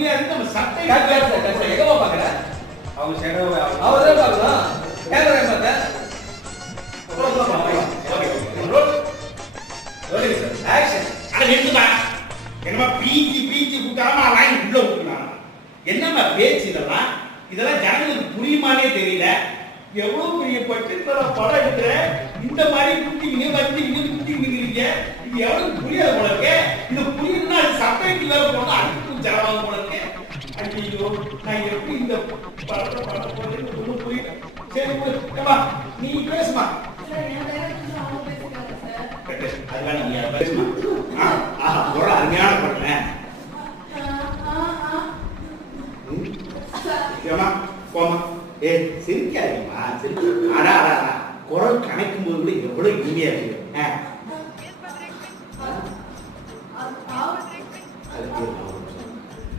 புரியாது நம்ம சட்டை எங்கப்பா பாக்குற அவங்க ஷேடோவை அவர்தான் பார்க்கலாம் கேமரா பார்த்தா ஆக்ஷன் அட நிறுத்துமா என்னமா பீச்சி குட்டாம வாங்கி உள்ள விட்டுனான் என்னம்மா பேச்சு இதெல்லாம் ஜனங்களுக்கு புரியுமானே தெரியல எவ்வளவு பெரிய பட்சத்துல படம் எடுக்கிற இந்த மாதிரி குட்டிங்க குட்டிங்க இது எவ்வளவு புரியாத போல இருக்கு இது புரியணும்னா அது சப்டைட்டில் வேற போனா அதுக்கும் செலவாகும் போல இருக்கு ஐயோ நான் எப்படி இந்த படத்தை பண்ண போறேன்னு ஒன்றும் புரியல சரி ஏமா நீ பேசுமா அதெல்லாம் நீங்க பேசுமா ஒரு அருமையான படம் ஏமா போமா சிரிக்காதீங்கம்மா சிரிக்க குரல் கணக்கும் போது கூட எவ்வளவு இனிமையா இருக்கு